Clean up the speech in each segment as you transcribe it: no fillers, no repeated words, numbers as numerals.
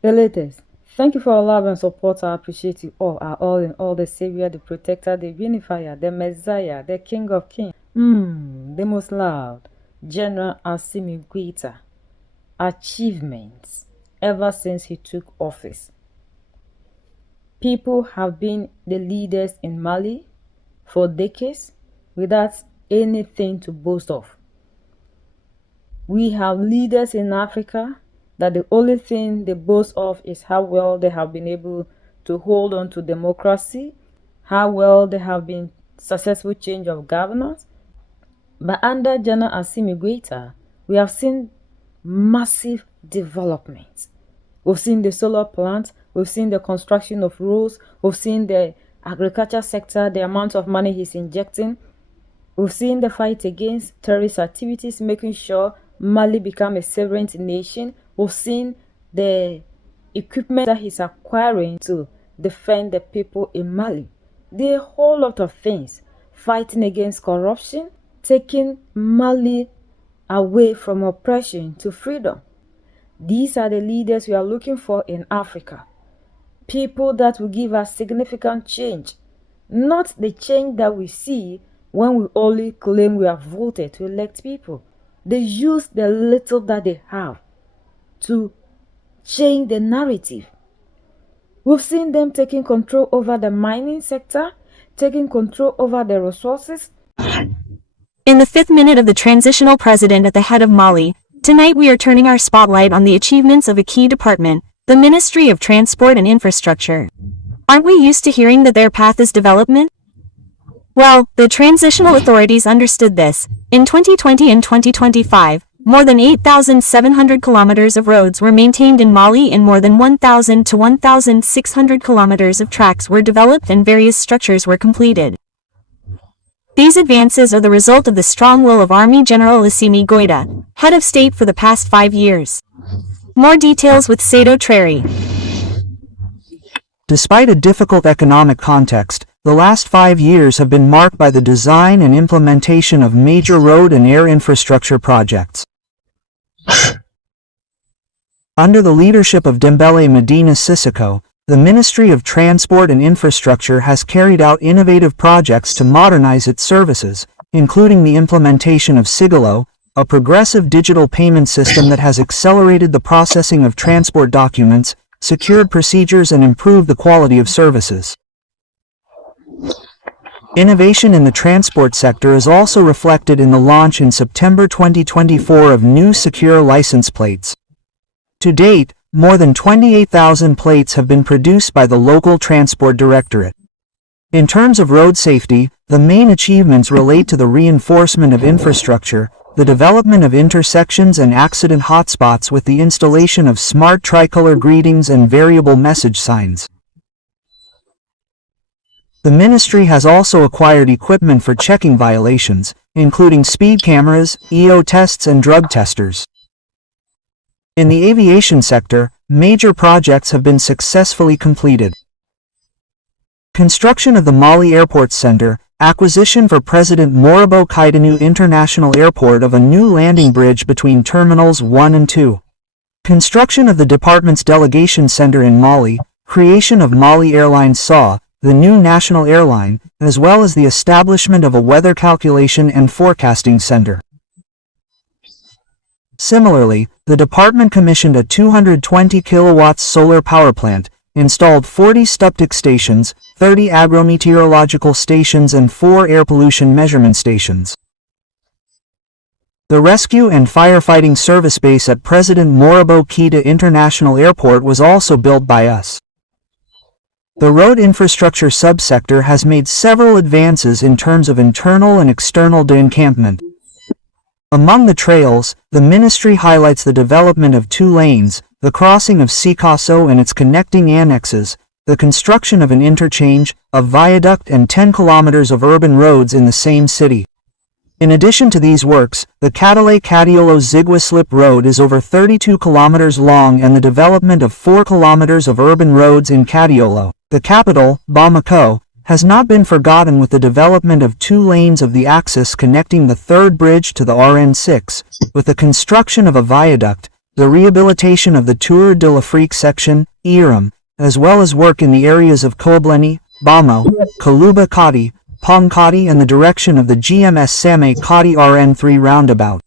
The latest. Thank you for our love and support. I appreciate you all. Our all in all, the Savior, the Protector, the Unifier, the Messiah, the King of Kings. The most loved. General Assimi Goita. Achievements ever since he took office. People have been the leaders in Mali for decades without anything to boast of. We have leaders in Africa that the only thing they boast of is how well they have been able to hold on to democracy, how well they have been successful change of governance. But under General Assimi Goita, we have seen massive development. We've seen the solar plant, we've seen the construction of roads, we've seen the agriculture sector, the amount of money he's injecting. We've seen the fight against terrorist activities, making sure Mali become a sovereign nation. We've seen the equipment that he's acquiring to defend the people in Mali. There are a whole lot of things. Fighting against corruption, taking Mali away from oppression to freedom. These are the leaders we are looking for in Africa. People that will give us significant change, not the change that we see when we only claim we have voted to elect people. They use the little that they have to change the narrative. We've seen them taking control over the mining sector, taking control over the resources. In the fifth minute of the transitional president at the head of Mali, tonight we are turning our spotlight on the achievements of a key department, the Ministry of Transport and Infrastructure. Aren't we used to hearing that their path is development? Well, the transitional authorities understood this. In 2020 and 2025, more than 8,700 kilometers of roads were maintained in Mali and more than 1,000 to 1,600 kilometers of tracks were developed and various structures were completed. These advances are the result of the strong will of Army General Assimi Goita, head of state for the past 5 years. More details with Sado Treri. Despite a difficult economic context, the last 5 years have been marked by the design and implementation of major road and air infrastructure projects. Under the leadership of Dembele Medina Sissoko, the Ministry of Transport and Infrastructure has carried out innovative projects to modernize its services, including the implementation of Sigilo, a progressive digital payment system that has accelerated the processing of transport documents, secured procedures and improved the quality of services. Innovation in the transport sector is also reflected in the launch in September 2024 of new secure license plates. To date, more than 28,000 plates have been produced by the local transport directorate. In terms of road safety, the main achievements relate to the reinforcement of infrastructure, the development of intersections and accident hotspots with the installation of smart tricolor greetings and variable message signs. The ministry has also acquired equipment for checking violations, including speed cameras, EO tests and drug testers. In the aviation sector, major projects have been successfully completed. Construction of the Mali Airport Center, acquisition for President Moribo Kaidanu International Airport of a new landing bridge between Terminals 1 and 2. Construction of the department's delegation center in Mali, creation of Mali Airlines SA, the new national airline, as well as the establishment of a weather calculation and forecasting center. Similarly, the department commissioned a 220 kilowatts solar power plant, installed 40 STUPTIC stations, 30 agrometeorological stations and 4 air pollution measurement stations. The rescue and firefighting service base at President Moribo Keita International Airport was also built by us. The road infrastructure subsector has made several advances in terms of internal and external encampment. Among the trails, the ministry highlights the development of 2 lanes, the crossing of Sikasso and its connecting annexes, the construction of an interchange, a viaduct and 10 kilometers of urban roads in the same city. In addition to these works, the Katale-Kadiolo Zigwa Slip Road is over 32 kilometers long and the development of 4 kilometers of urban roads in Kadiolo, the capital, Bamako, has not been forgotten with the development of 2 lanes of the axis connecting the third bridge to the RN6, with the construction of a viaduct, the rehabilitation of the Tour de l'Afrique section, Iram, as well as work in the areas of Kobleni, Bamo, Kaluba Kati, Pong Kati and the direction of the GMS Same Kati RN3 roundabout.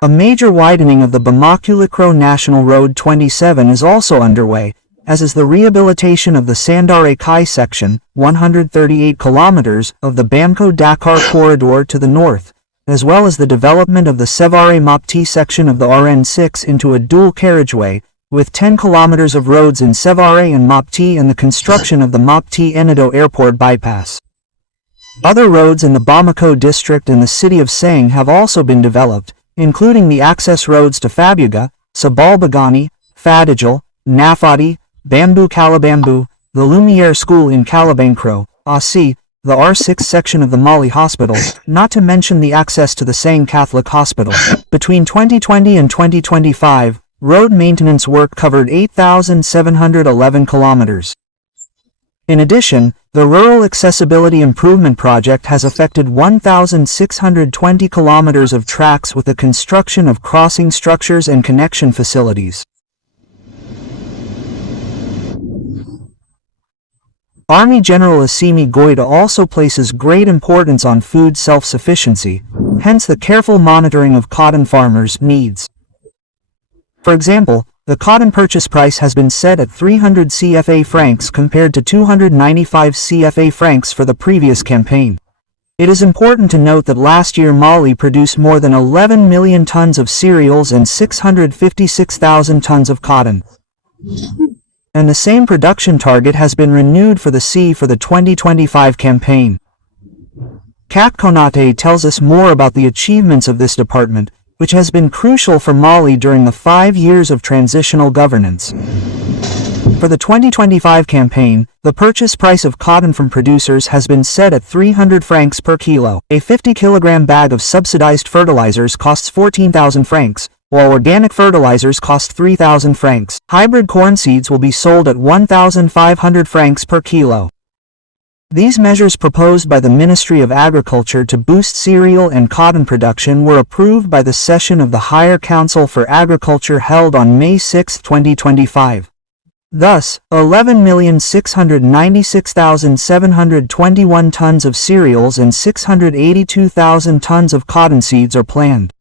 A major widening of the Bamako-Likro National Road 27 is also underway, as is the rehabilitation of the Sandare Kai section, 138 kilometers, of the Bamako-Dakar corridor to the north, as well as the development of the Sevare-Mopti section of the RN6 into a dual carriageway, with 10 kilometers of roads in Sevare and Mopti and the construction of the Mopti-Enido Airport bypass. Other roads in the Bamako district and the city of Sang have also been developed, including the access roads to Fabuga, Sabalbagani, Fadijal, Nafadi, Bamboo Calabamboo, the Lumiere School in Calabancro, Asi, the R6 section of the Mali Hospital, not to mention the access to the Sang Catholic Hospital. Between 2020 and 2025, road maintenance work covered 8,711 kilometers. In addition, the Rural Accessibility Improvement Project has affected 1,620 kilometers of tracks with the construction of crossing structures and connection facilities. Army General Assimi Goita also places great importance on food self-sufficiency, hence the careful monitoring of cotton farmers' needs. For example, the cotton purchase price has been set at 300 CFA francs compared to 295 CFA francs for the previous campaign. It is important to note that last year Mali produced more than 11 million tons of cereals and 656,000 tons of cotton. And the same production target has been renewed for the sea for the 2025 campaign. Kat Konate tells us more about the achievements of this department, which has been crucial for Mali during the 5 years of transitional governance. For the 2025 campaign, the purchase price of cotton from producers has been set at 300 francs per kilo. A 50-kilogram bag of subsidized fertilizers costs 14,000 francs, while organic fertilizers cost 3,000 francs. Hybrid corn seeds will be sold at 1,500 francs per kilo. These measures proposed by the Ministry of Agriculture to boost cereal and cotton production were approved by the session of the Higher Council for Agriculture held on May 6, 2025. Thus, 11,696,721 tons of cereals and 682,000 tons of cottonseeds are planned.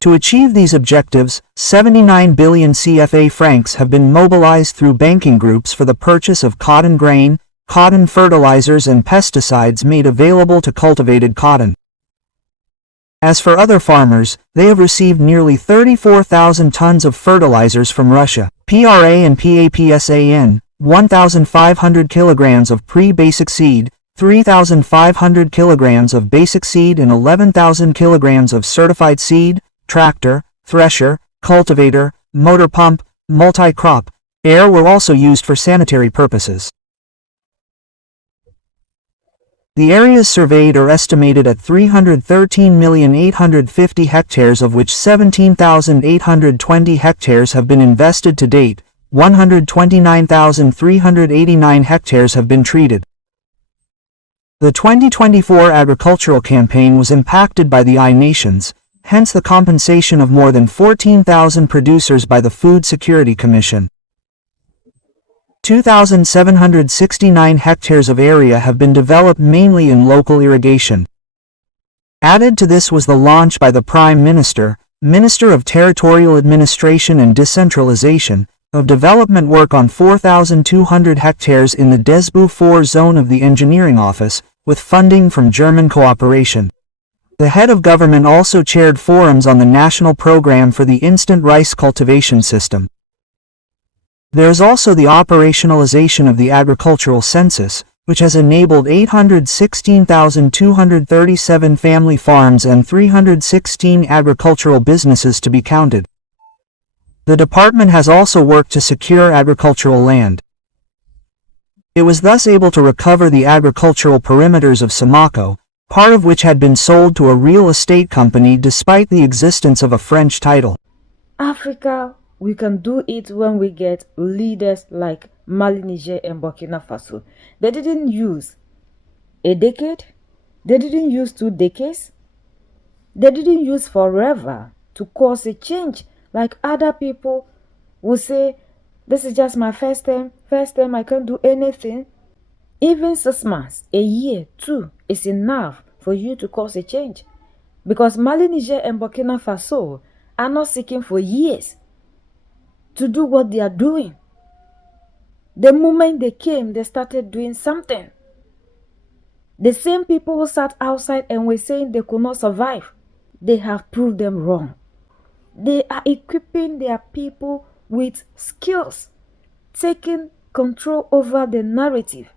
To achieve these objectives, 79 billion CFA francs have been mobilized through banking groups for the purchase of cotton grain, cotton fertilizers and pesticides made available to cultivated cotton. As for other farmers, they have received nearly 34,000 tons of fertilizers from Russia. PRA and PAPSAN, 1,500 kilograms of pre-basic seed, 3,500 kilograms of basic seed and 11,000 kilograms of certified seed, tractor, thresher, cultivator, motor pump, multi-crop, air were also used for sanitary purposes. The areas surveyed are estimated at 313,850 hectares, of which 17,820 hectares have been invested to date, 129,389 hectares have been treated. The 2024 agricultural campaign was impacted by the I-Nations, hence the compensation of more than 14,000 producers by the Food Security Commission. 2,769 hectares of area have been developed mainly in local irrigation. Added to this was the launch by the Prime Minister, Minister of Territorial Administration and Decentralization, of development work on 4,200 hectares in the Desbu 4 zone of the Engineering Office, with funding from German cooperation. The head of government also chaired forums on the national program for the instant rice cultivation system. There is also the operationalization of the agricultural census, which has enabled 816,237 family farms and 316 agricultural businesses to be counted. The department has also worked to secure agricultural land. It was thus able to recover the agricultural perimeters of Samako, part of which had been sold to a real estate company despite the existence of a French title. Africa, we can do it when we get leaders like Mali, Niger, and Burkina Faso. They didn't use a decade. They didn't use 2 decades. They didn't use forever to cause a change. Like other people will say, this is just my first time, I can't do anything. Even 6 months, a year, 2 is enough for you to cause a change. Because Mali, Niger, and Burkina Faso are not seeking for years to do what they are doing. The moment they came, they started doing something. The same people who sat outside and were saying they could not survive, they have proved them wrong. They are equipping their people with skills, taking control over the narrative,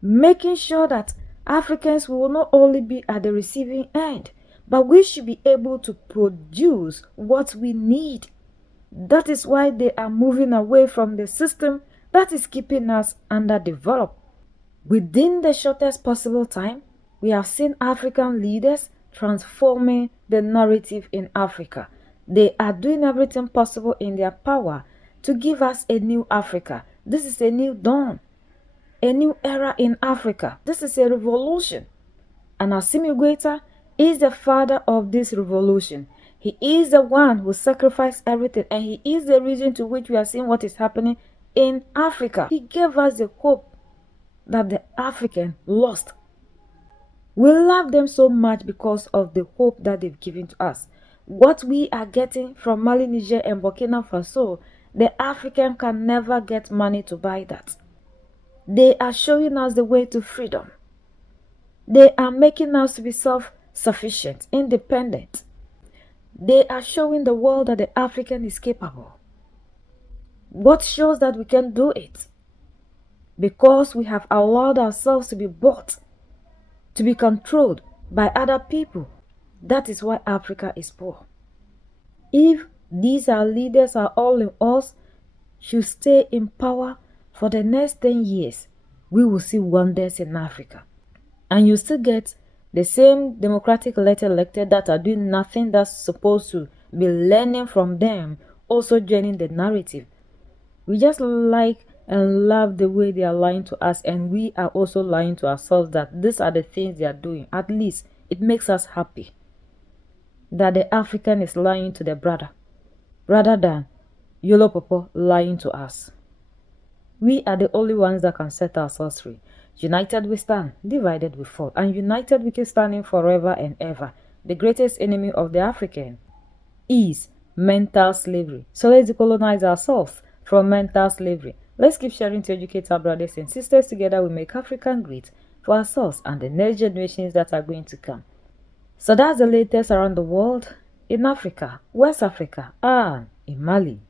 making sure that Africans will not only be at the receiving end, but we should be able to produce what we need. That is why they are moving away from the system that is keeping us underdeveloped. Within the shortest possible time, we have seen African leaders transforming the narrative in Africa. They are doing everything possible in their power to give us a new Africa. This is a new dawn, a new era in Africa. This is a revolution. And Assimi Goita is the father of this revolution. He is the one who sacrificed everything, and he is the reason to which we are seeing what is happening in Africa. He gave us the hope that the African lost. We love them so much because of the hope that they've given to us. What we are getting from Mali, Niger, and Burkina Faso, the African can never get money to buy that. They are showing us the way to freedom. They are making us to be self-sufficient, independent. They are showing the world that the African is capable. What shows that we can do it? Because we have allowed ourselves to be bought, to be controlled by other people. That is why Africa is poor. If these our leaders are all in us, should stay in power for the next 10 years, we will see wonders in Africa. And you still get the same democratic elected that are doing nothing that's supposed to be learning from them, also joining the narrative. We just like and love the way they are lying to us, and we are also lying to ourselves that these are the things they are doing. At least it makes us happy that the African is lying to the brother rather than Yolo Popo lying to us. We are the only ones that can set ourselves free. United we stand, divided we fall, and united we keep standing forever and ever. The greatest enemy of the African is mental slavery. So let's decolonize ourselves from mental slavery. Let's keep sharing to educate our brothers and sisters. Together we make Africa great for ourselves and the next generations that are going to come. So that's the latest around the world, in Africa, West Africa, and in Mali.